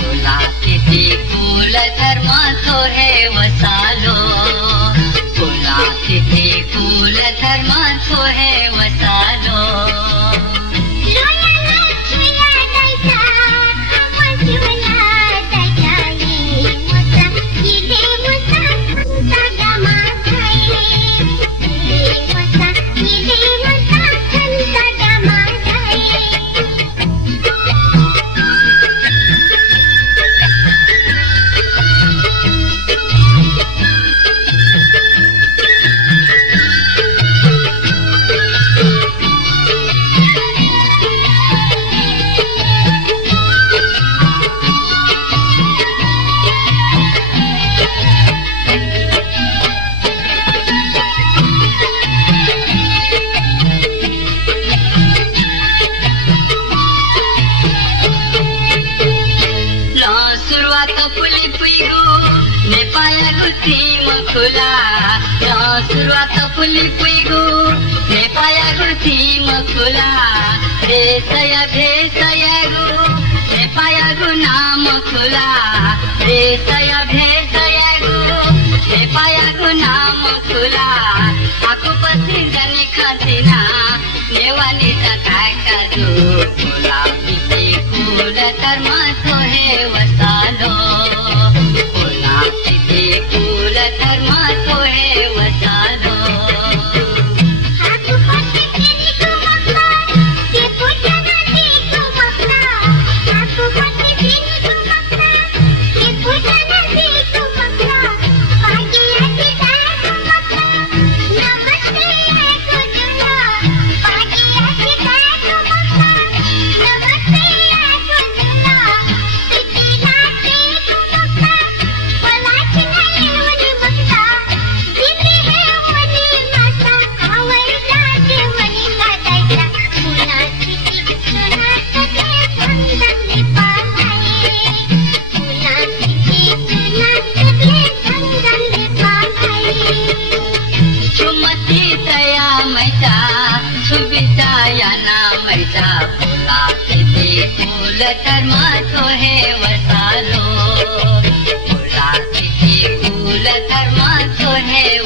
फुला किती फुल धर्म चोहे वसालो फुला किती फुल धर्म चोहे वसालो सुरुवात फुली पुईगू ने पाया गुथी मखुला रेसय भेसयगु ने पाया गु नाम खुला रेसय भेसयगु ने पाया गु नाम खुला आकु पसी जनी खातिना नेवानी काय काजू फुला पिते फूल धर्म सोहे वसालो फुला पिते फूल धर्म सोहे वसालो धर्म सोहे वसालो फुला किती फूल धर्म सोहे